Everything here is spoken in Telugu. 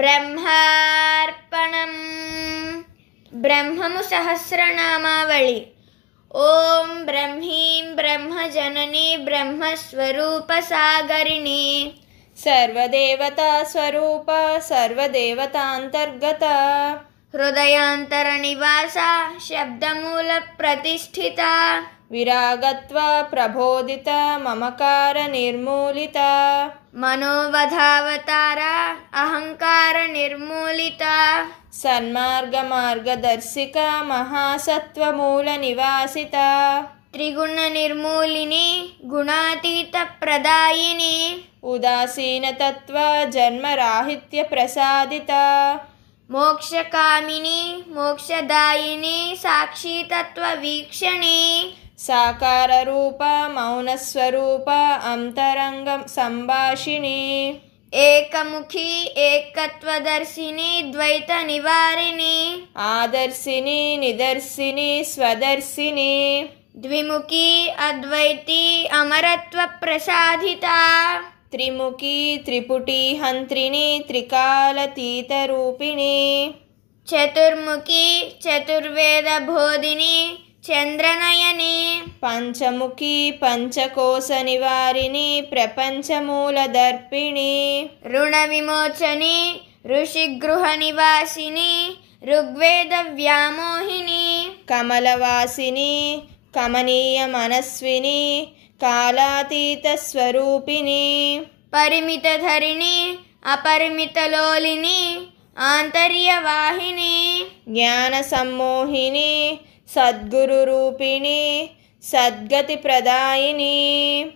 బ్రహ్మార్పణం. బ్రహ్మము సహస్రనామావళి. ఓం బ్రహ్మీం బ్రహ్మజననీ బ్రహ్మస్వరూప సాగరిణి. సర్వదేవతా స్వరూప సర్వదేవతాంతర్గత. హృదయాంతర నివాస శబ్దమూల ప్రతిష్ఠిత. విరాగత్వ ప్రబోధిత మమకార నిర్మూలిత. మనోవధావతార అహంకార నిర్మూలిత. సన్మార్గ మార్గదర్శిక మహాసత్వమూల నివాసిత. త్రిగుణ నిర్మూలిని గుణాతీత ప్రదాయిని. ఉదాసీనతత్వ జన్మరాహిత్య ప్రసాదిత. మోక్షకామిని మోక్షదాయిని సాక్షితత్వ వీక్షణి. సాకార రూప మౌనస్వరూప అంతరంగ సంభాషిణి. ఏకముఖి ఏకత్వదర్శిని ద్వైత నివారిణి. ఆదర్శిని నిదర్శిని స్వదర్శిని. ద్విముఖి అద్వైతి అమరత్వ ప్రసాదిత. త్రిముఖి త్రిపుటి హంత్రిని త్రికాలతీత రూపిణి. చతుర్ముఖి చతుర్వేద బోధిని చంద్రనయని. పంచముఖి పంచకోశ నివారిణి ప్రపంచమూల దర్పిణి. రుణ విమోచని ఋషిగృహ నివాసిని ఋగ్వేద వ్యామోహిని. కమలవాసిని కమనీయ మనస్విని కాలాతీత స్వరూపిణి. పరిమిత ధరిణి అపరిమిత లోలిని ఆంతర్యవాహిని. జ్ఞాన సమ్మోహిని సద్గురు రూపిణి సద్గతి ప్రదాయిని.